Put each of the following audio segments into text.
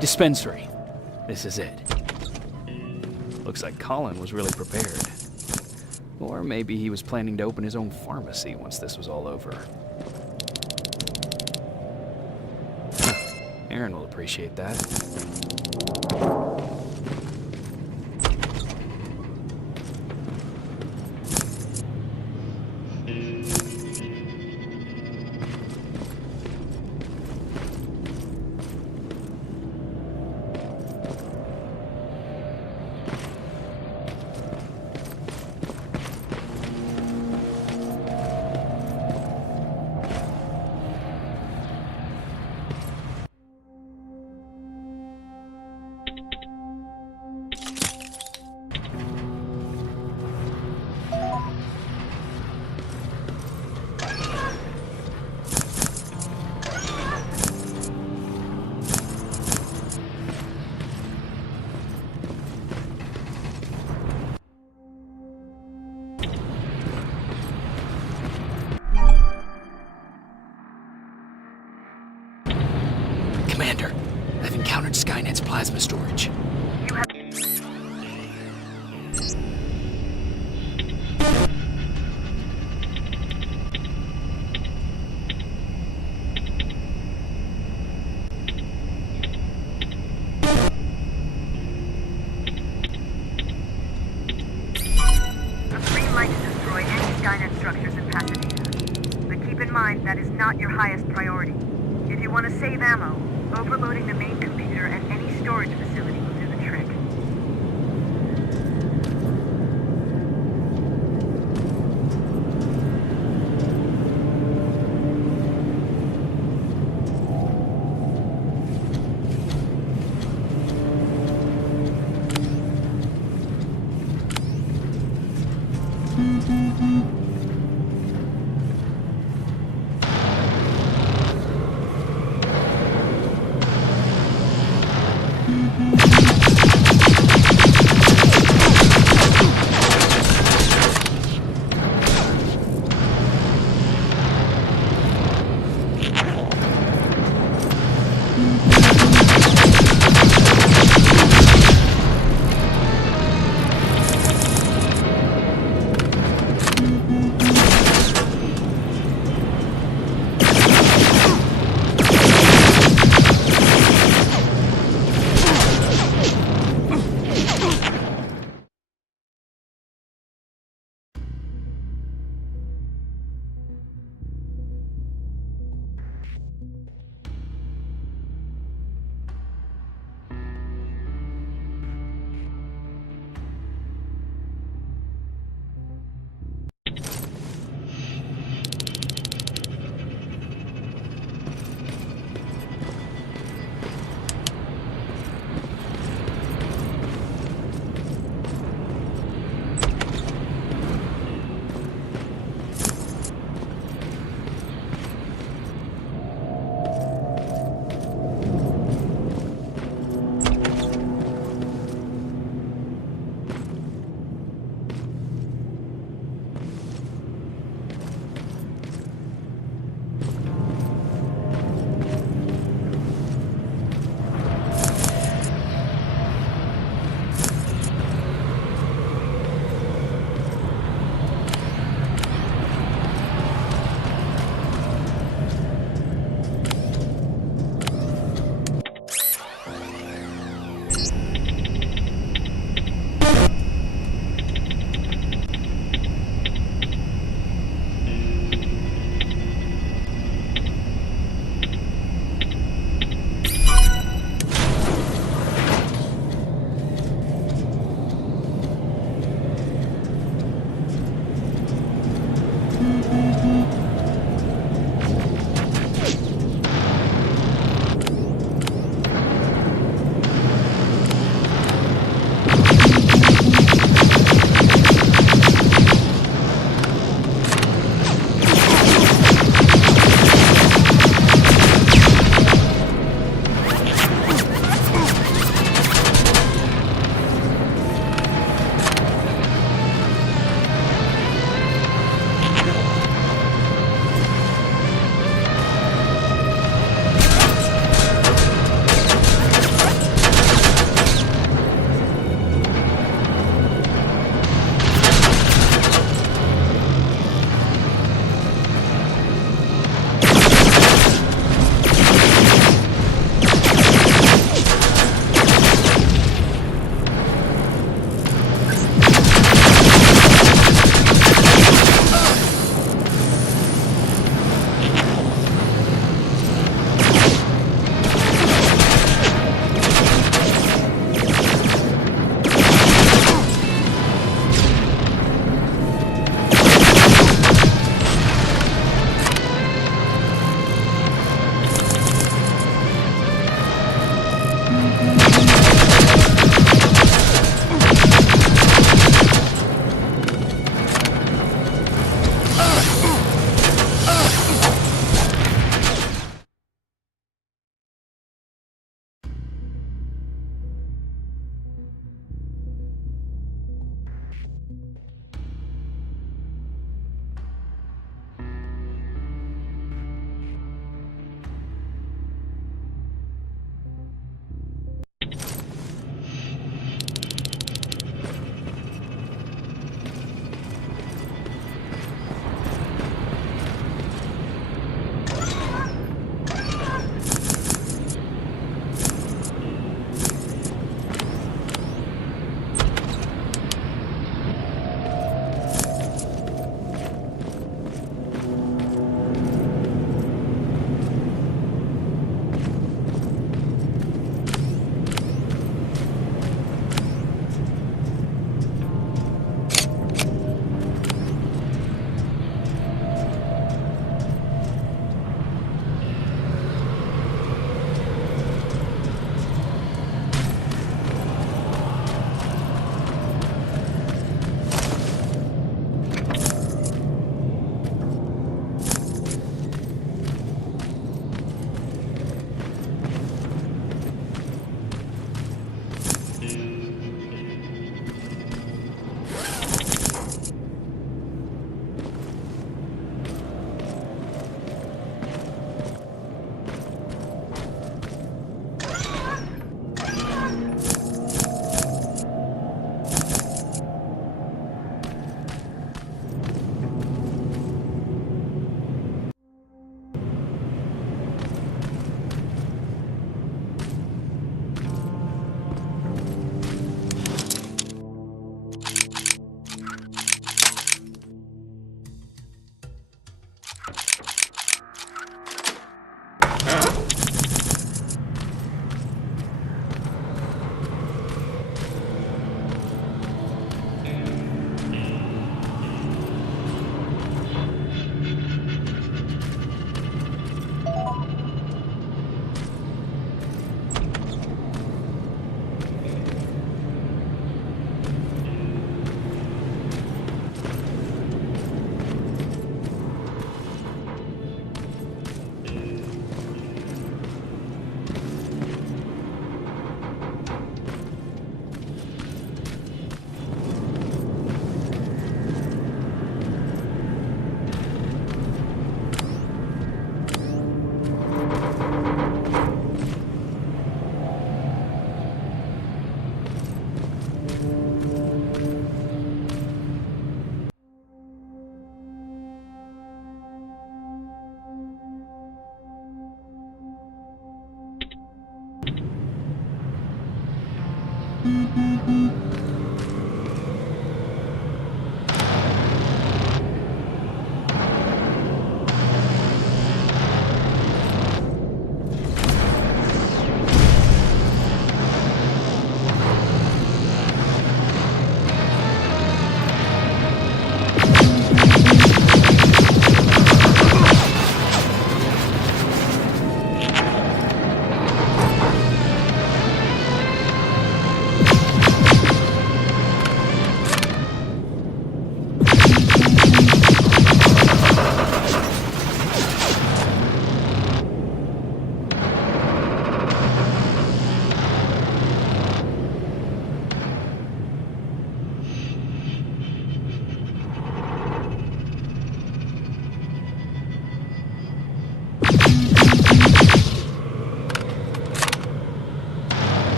Dispensary. This is it. Looks like Colin was really prepared. Or maybe he was planning to open his own pharmacy once this was all over. Aaron will appreciate that. Commander, I've encountered Skynet's plasma storage. You have... A green light to destroy any Skynet structures in Pasadena. But keep in mind, that is not your highest priority. If you want to save ammo, overloading the main computer and any storage facility will do the trick.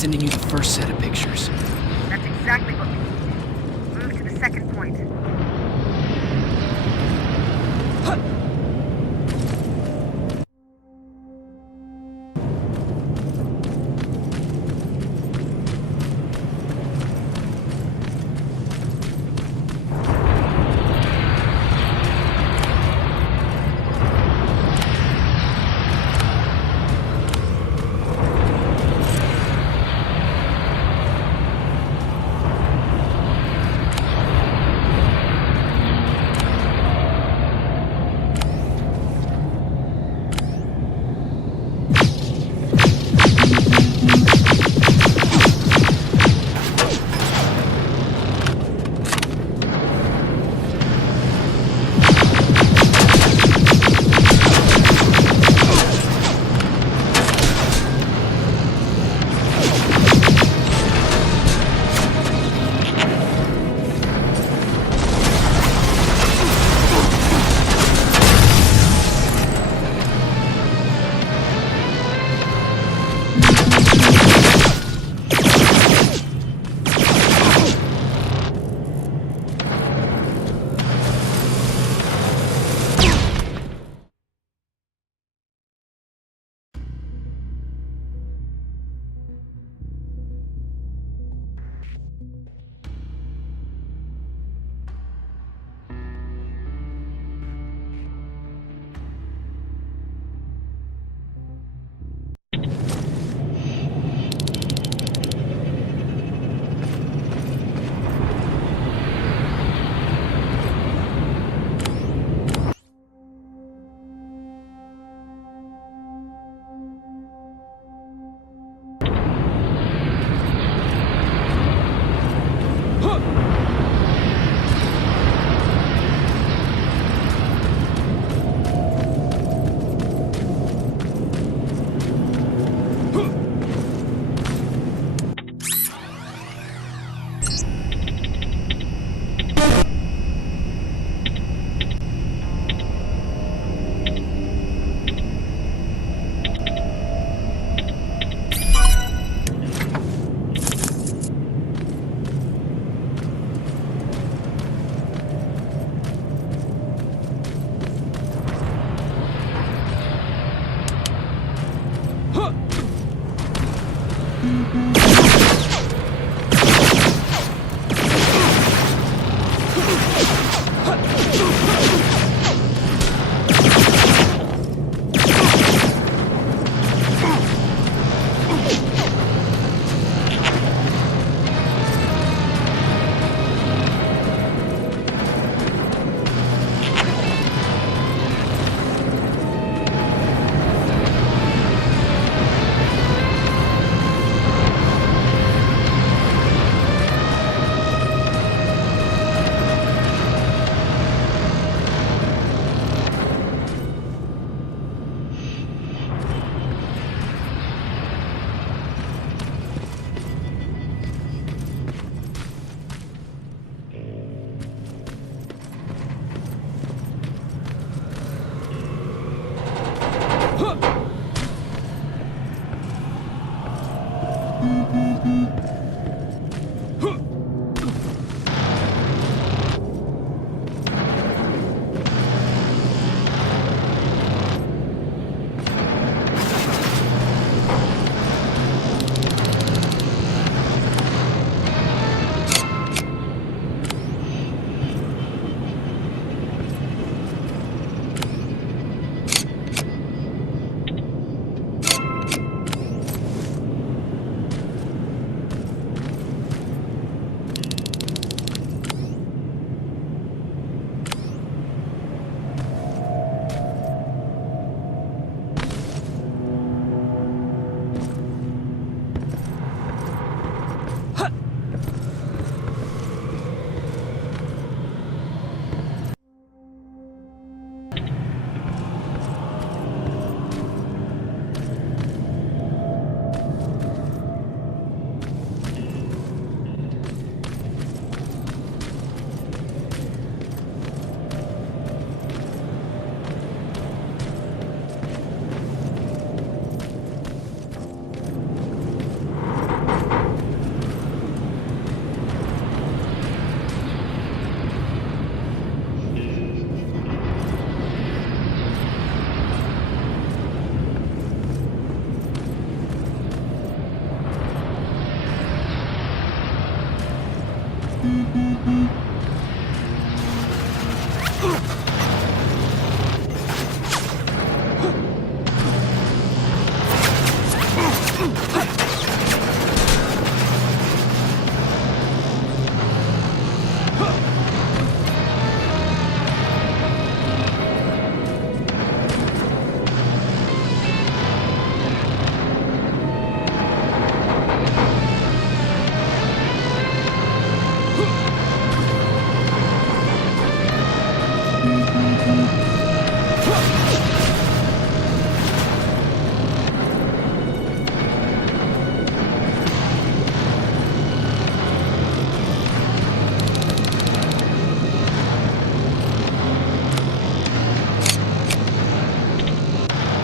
sending you the first set of pictures. That's exactly what we need. Move to the second point.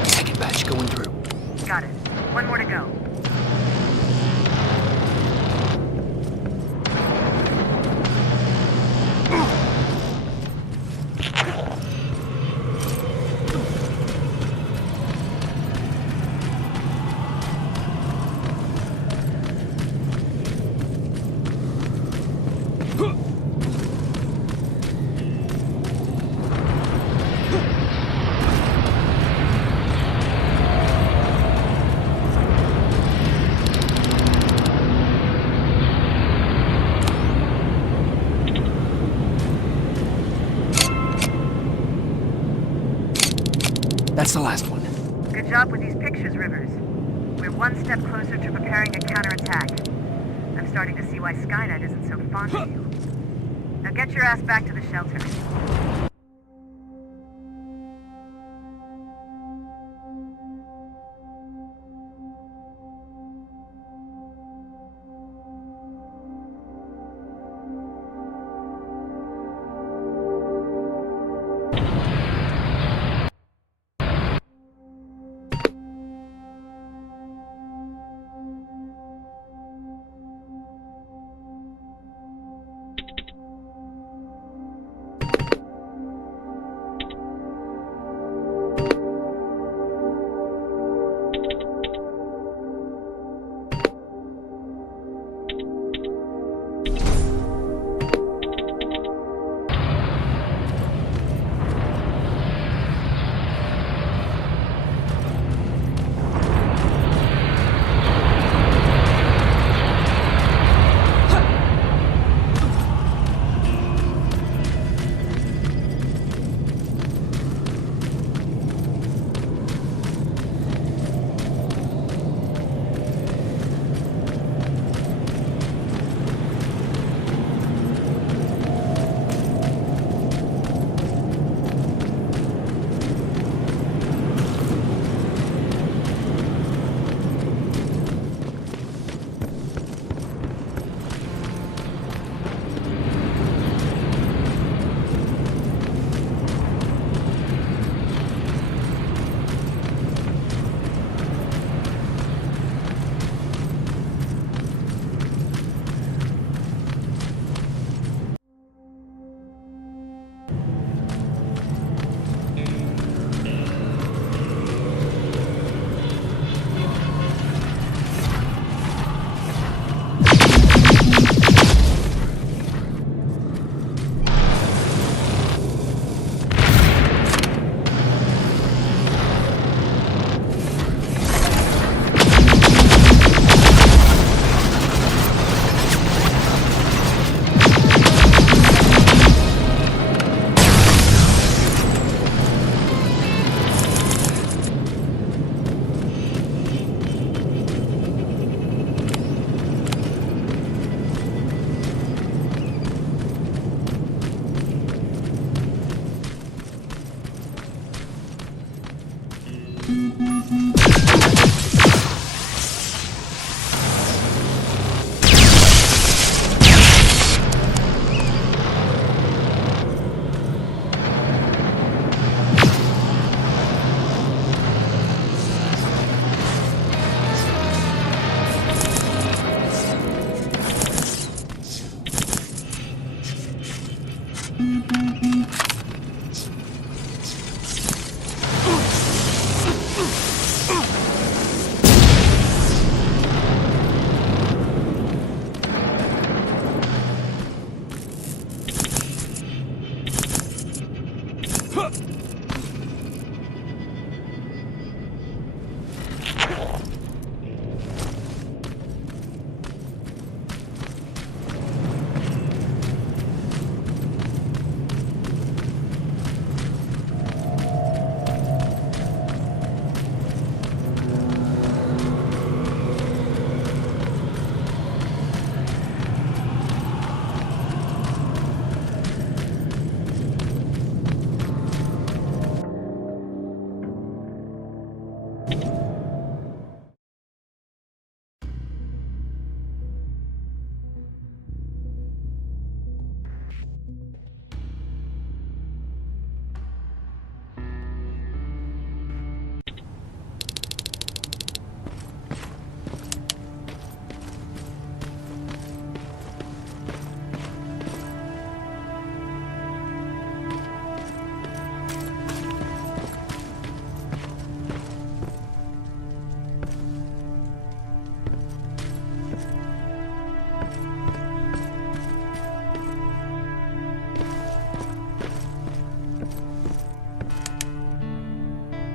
Second batch going through. Got it. One more to go. That's the last one. Good job with these pictures, Rivers. We're one step closer to preparing a counterattack. I'm starting to see why Skynet isn't so fond of you. Now get your ass back to the shelter.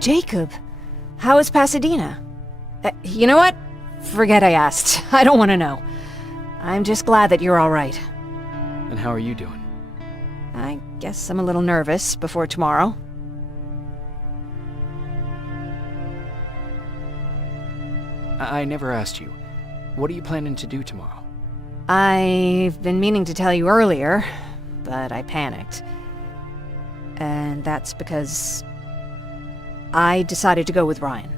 Jacob, how is Pasadena? You know what? Forget I asked. I don't want to know. I'm just glad that you're all right. And how are you doing? I guess I'm a little nervous before tomorrow. I never asked you. What are you planning to do tomorrow? I've been meaning to tell you earlier, but I panicked. And that's because I decided to go with Ryan.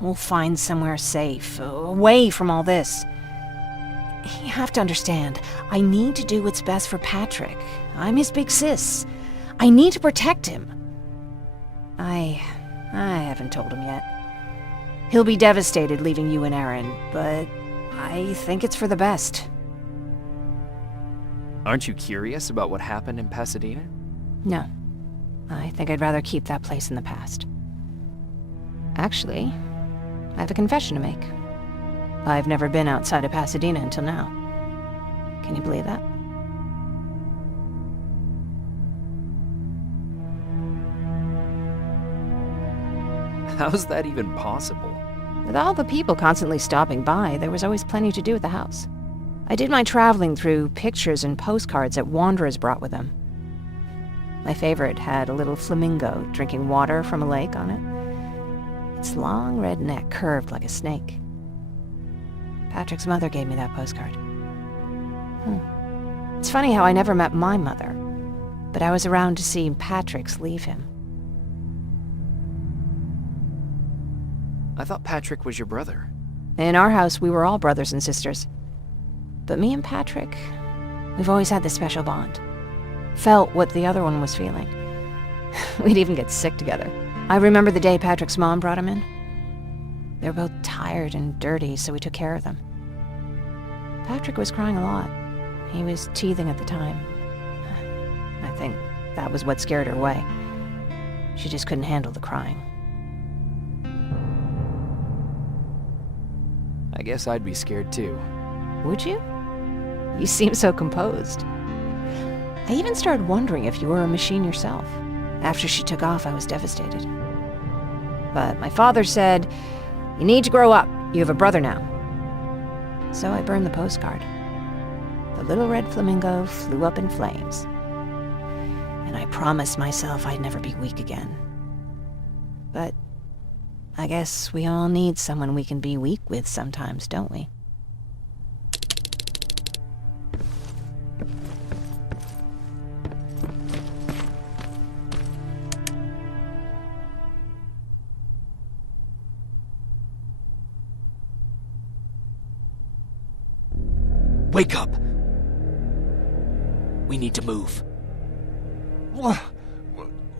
We'll find somewhere safe, away from all this. You have to understand, I need to do what's best for Patrick. I'm his big sis. I need to protect him. I haven't told him yet. He'll be devastated leaving you and Aaron, but I think it's for the best. Aren't you curious about what happened in Pasadena? No. I think I'd rather keep that place in the past. Actually, I have a confession to make. I've never been outside of Pasadena until now. Can you believe that? How's that even possible? With all the people constantly stopping by, there was always plenty to do at the house. I did my traveling through pictures and postcards that wanderers brought with them. My favorite had a little flamingo drinking water from a lake on it. Its long red neck curved like a snake. Patrick's mother gave me that postcard. It's funny how I never met my mother, but I was around to see Patrick's leave him. I thought Patrick was your brother. In our house, we were all brothers and sisters. But me and Patrick, we've always had this special bond. Felt what the other one was feeling. We'd even get sick together. I remember the day Patrick's mom brought him in. They were both tired and dirty, so we took care of them. Patrick was crying a lot. He was teething at the time. I think that was what scared her away. She just couldn't handle the crying. I guess I'd be scared too. Would you? You seem so composed. I even started wondering if you were a machine yourself. After she took off, I was devastated. But my father said, "You need to grow up. You have a brother now." So I burned the postcard. The little red flamingo flew up in flames. And I promised myself I'd never be weak again. But I guess we all need someone we can be weak with sometimes, don't we? Wake up! We need to move.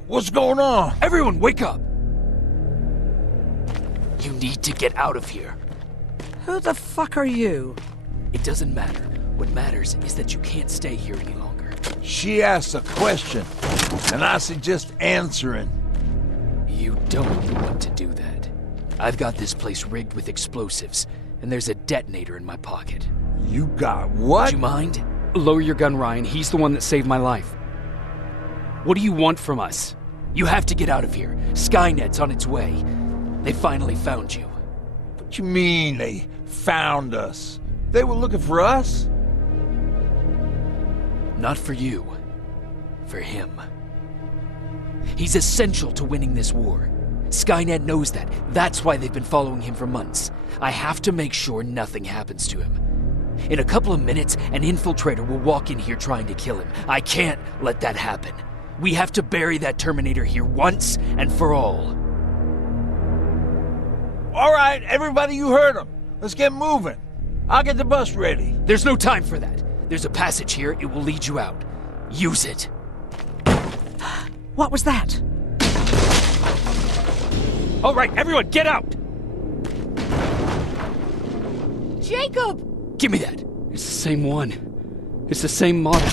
What's going on? Everyone, wake up! You need to get out of here. Who the fuck are you? It doesn't matter. What matters is that you can't stay here any longer. She asked a question, and I suggest answering. You don't want to do that. I've got this place rigged with explosives, and there's a detonator in my pocket. You got what? Would you mind? Lower your gun, Ryan. He's the one that saved my life. What do you want from us? You have to get out of here. Skynet's on its way. They finally found you. What you mean they found us? They were looking for us? Not for you. For him. He's essential to winning this war. Skynet knows that. That's why they've been following him for months. I have to make sure nothing happens to him. In a couple of minutes, an infiltrator will walk in here trying to kill him. I can't let that happen. We have to bury that Terminator here once and for all. All right, everybody, you heard him. Let's get moving. I'll get the bus ready. There's no time for that. There's a passage here. It will lead you out. Use it. What was that? All right, everyone, get out! Jacob! Give me that. It's the same one. It's the same model.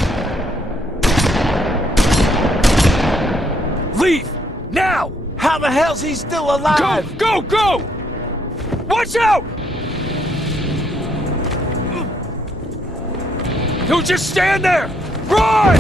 Leave! Now! How the hell's he still alive? Go! Go! Go! Watch out! Don't just stand there! Run!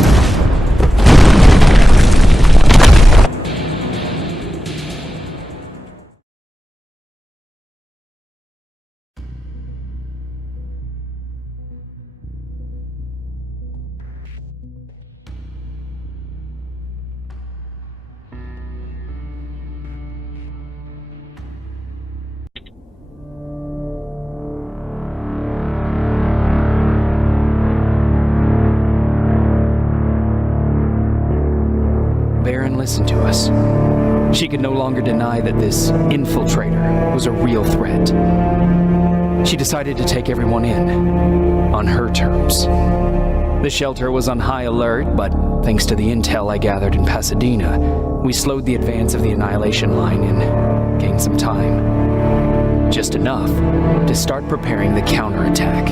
listen to us. She could no longer deny that this infiltrator was a real threat. She decided to take everyone in, on her terms. The shelter was on high alert, but thanks to the intel I gathered in Pasadena, we slowed the advance of the Annihilation Line and gained some time. Just enough to start preparing the counterattack.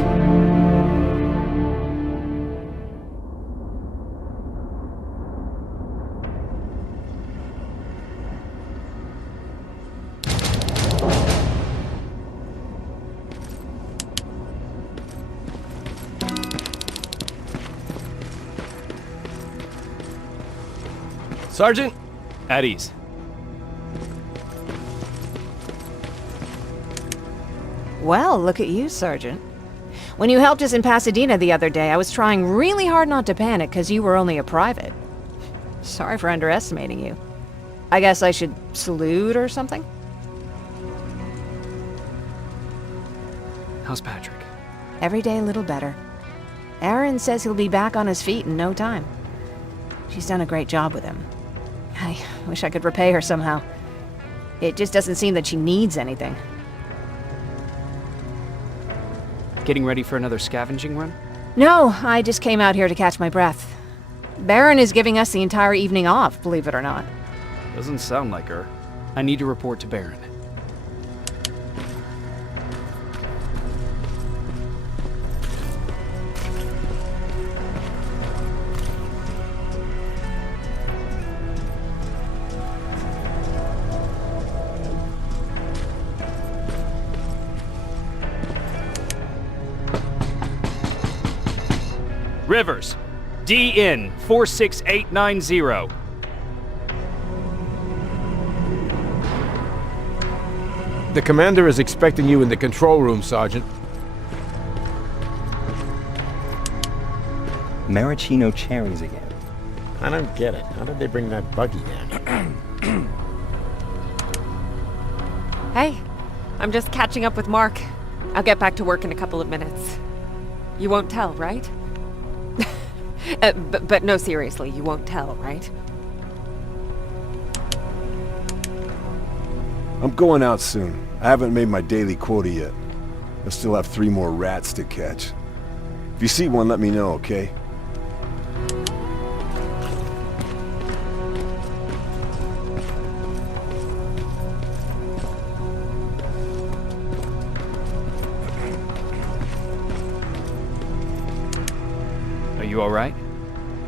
Sergeant? At ease. Well, look at you, Sergeant. When you helped us in Pasadena the other day, I was trying really hard not to panic because you were only a private. Sorry for underestimating you. I guess I should salute or something? How's Patrick? Every day a little better. Aaron says he'll be back on his feet in no time. She's done a great job with him. I wish I could repay her somehow. It just doesn't seem that she needs anything. Getting ready for another scavenging run? No, I just came out here to catch my breath. Baron is giving us the entire evening off, believe it or not. Doesn't sound like her. I need to report to Baron. Rivers, DN 46890. The commander is expecting you in the control room, Sergeant. Maraschino cherries again. I don't get it. How did they bring that buggy down? Hey, I'm just catching up with Mark. I'll get back to work in a couple of minutes. You won't tell, right? But no, seriously, you won't tell, right? I'm going out soon. I haven't made my daily quota yet. I still have 3 more rats to catch. If you see one, let me know, okay? Are you all right?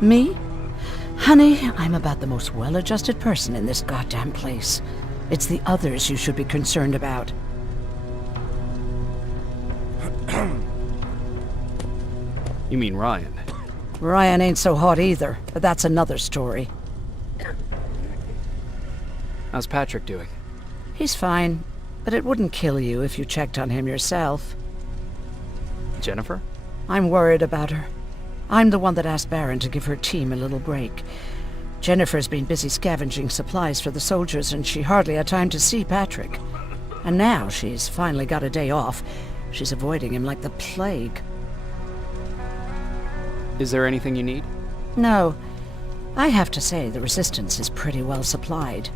Me? Honey, I'm about the most well-adjusted person in this goddamn place. It's the others you should be concerned about. You mean Ryan? Ryan ain't so hot either, but that's another story. How's Patrick doing? He's fine, but it wouldn't kill you if you checked on him yourself. Jennifer? I'm worried about her. I'm the one that asked Baron to give her team a little break. Jennifer's been busy scavenging supplies for the soldiers, and she hardly had time to see Patrick. And now she's finally got a day off. She's avoiding him like the plague. Is there anything you need? No. I have to say the Resistance is pretty well supplied.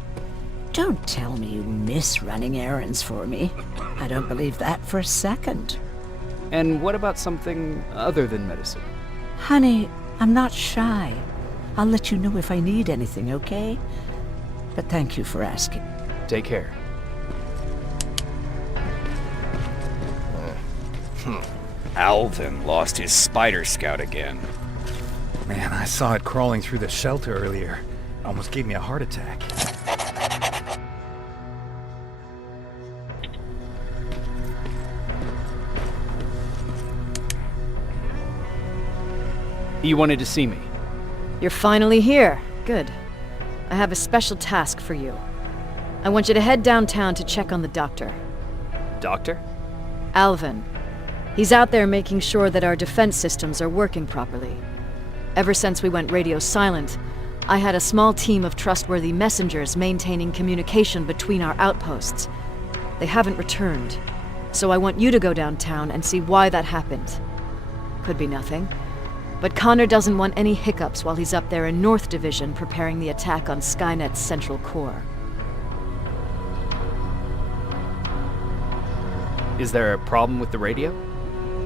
Don't tell me you miss running errands for me. I don't believe that for a second. And what about something other than medicine? Honey, I'm not shy. I'll let you know if I need anything, okay? But thank you for asking. Take care. Alvin lost his spider scout again. Man, I saw it crawling through the shelter earlier. Almost gave me a heart attack. You wanted to see me? You're finally here. Good. I have a special task for you. I want you to head downtown to check on the doctor. Doctor? Alvin. He's out there making sure that our defense systems are working properly. Ever since we went radio silent, I had a small team of trustworthy messengers maintaining communication between our outposts. They haven't returned, so I want you to go downtown and see why that happened. Could be nothing. But Connor doesn't want any hiccups while he's up there in North Division preparing the attack on Skynet's central core. Is there a problem with the radio?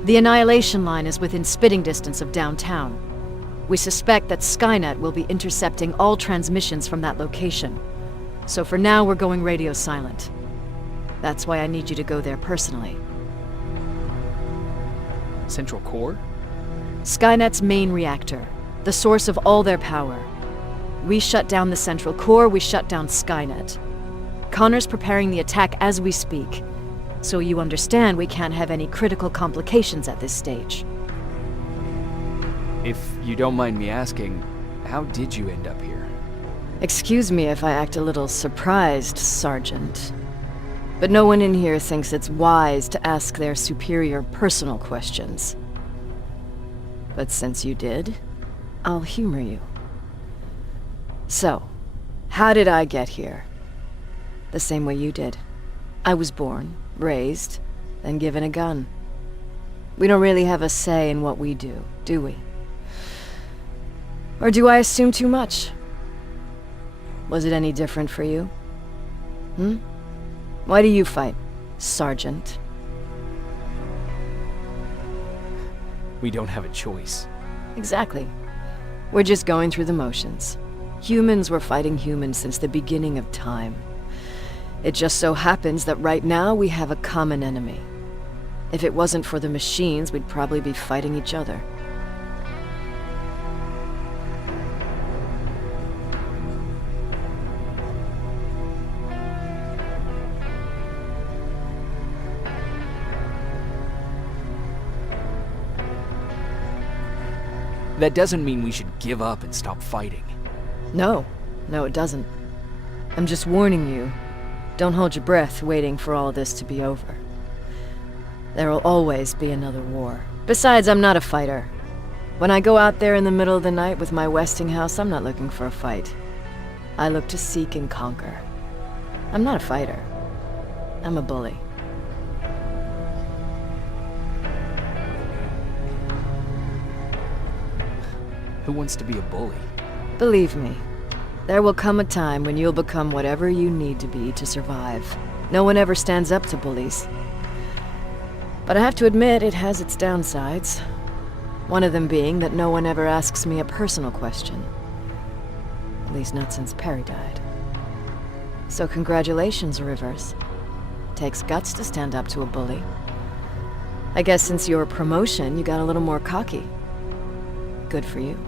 The Annihilation Line is within spitting distance of downtown. We suspect that Skynet will be intercepting all transmissions from that location. So for now, we're going radio silent. That's why I need you to go there personally. Central core? Skynet's main reactor, the source of all their power. We shut down the central core, we shut down Skynet. Connor's preparing the attack as we speak, so you understand we can't have any critical complications at this stage. If you don't mind me asking, how did you end up here? Excuse me if I act a little surprised, Sergeant. But no one in here thinks it's wise to ask their superior personal questions. But since you did, I'll humor you. So, how did I get here? The same way you did. I was born, raised, then given a gun. We don't really have a say in what we do we? Or do I assume too much? Was it any different for you? Why do you fight, Sergeant? We don't have a choice. Exactly. We're just going through the motions. Humans were fighting humans since the beginning of time. It just so happens that right now we have a common enemy. If it wasn't for the machines, we'd probably be fighting each other. That doesn't mean we should give up and stop fighting. No, it doesn't. I'm just warning you. Don't hold your breath waiting for all this to be over. There will always be another war. Besides, I'm not a fighter. When I go out there in the middle of the night with my Westinghouse, I'm not looking for a fight. I look to seek and conquer. I'm not a fighter. I'm a bully. Who wants to be a bully? Believe me, there will come a time when you'll become whatever you need to be to survive. No one ever stands up to bullies. But I have to admit, it has its downsides. One of them being that no one ever asks me a personal question. At least not since Perry died. So congratulations, Rivers. Takes guts to stand up to a bully. I guess since your promotion, you got a little more cocky. Good for you.